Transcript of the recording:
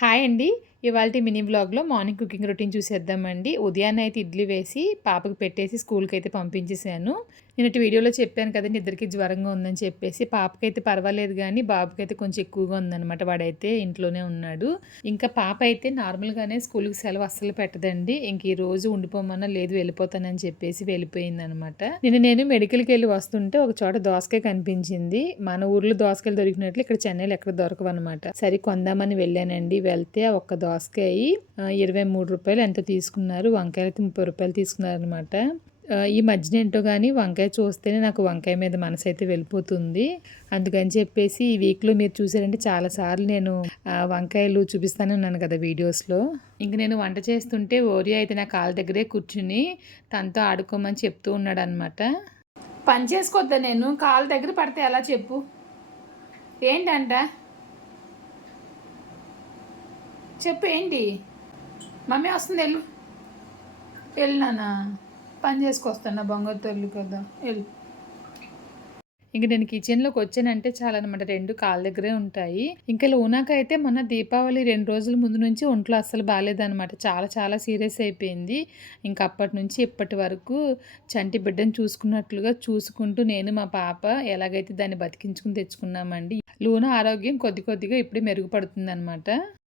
Hi అండి. ఇవాల్టి mini వ్లాగ్‌లో మార్నింగ్ కుకింగ్ రొటీన్ చూసేద్దామండి. ఉదయాన్నే అయితే ఇడ్లీ వేసి పాపకి పెట్టేసి స్కూల్‌కైతే పంపించేసాను. నిన్నటి వీడియోలో చెప్పాను కదండీ ఇద్దరికీ జ్వరంగా ఉందని చెప్పేసి. పాపకైతే పర్వాలేదు గానీ, బాబుకైతే కొంచెం ఎక్కువగా ఉందనమాట. వాడైతే ఇంట్లోనే ఉన్నాడు. ఇంకా పాప అయితే నార్మల్‌గానే స్కూల్‌కి సెలవు అస్సలు పెట్టదండి. ఇంక ఈ రోజు ఉండిపోమన్నా, లేదు వెళ్ళిపోతానని చెప్పేసి వెళ్ళిపోయిందనమాట. నిన్న నేను మెడికల్‌కెళ్ళి వస్తుంటే ఒక చోట దోసకాయ కనిపించింది. మన ఊర్లో దోసకాయలు దొరికినట్లు ఇక్కడ చెన్నైలో ఎక్కడ దొరకవనమాట. సరే కొందామని వెళ్ళానండి. వెళ్తే ఆ ఒక్క దోసకాయ రూ. 23 ఎంతో తీసుకున్నారు. వంకాయలయితే రూ. 30 తీసుకున్నారనమాట. ఈ మధ్యన ఏంటో గానీ వంకాయ చూస్తేనే నాకు వంకాయ మీద మనసైతే వెళ్ళిపోతుంది. అందుకని చెప్పేసి ఈ వీక్‌లో మీరు చూసారంటే చాలా సార్లు నేను వంకాయలు చూపిస్తానే ఉన్నాను కదా వీడియోస్‌లో. ఇంక నేను వంట చేస్తుంటే ఓరియో అయితే నా కాళ్ళ దగ్గరే కూర్చుని తనతో ఆడుకోమని చెప్తూ ఉన్నాడనమాట. పని చేసుకోవద్దా నేను? కాళ్ళ దగ్గర పడితే ఎలా చెప్పు? ఏంటంట? చెప్పు ఏంటి? మమ్మీ వస్తుంది వెళ్ళు. వెళ్ళినానా? పని చేసుకొస్తాను బంగారు తల్లి కదా వెళ్ళు. ఇంక నేను కిచెన్లోకి వచ్చానంటే చాలన్నమాట. 2 కాళ్ళ దగ్గరే ఉంటాయి. ఇంకా లూనాకైతే మొన్న దీపావళి 2 రోజుల ముందు నుంచి ఒంట్లో అస్సలు బాలేదనమాట. చాలా చాలా సీరియస్ అయిపోయింది. ఇంక అప్పటి నుంచి ఇప్పటి వరకు చంటి బిడ్డను చూసుకున్నట్లుగా చూసుకుంటూ నేను మా పాప ఎలాగైతే దాన్ని బతికించుకుని తెచ్చుకున్నామండి. లూనా ఆరోగ్యం కొద్ది కొద్దిగా ఇప్పుడే మెరుగుపడుతుందనమాట.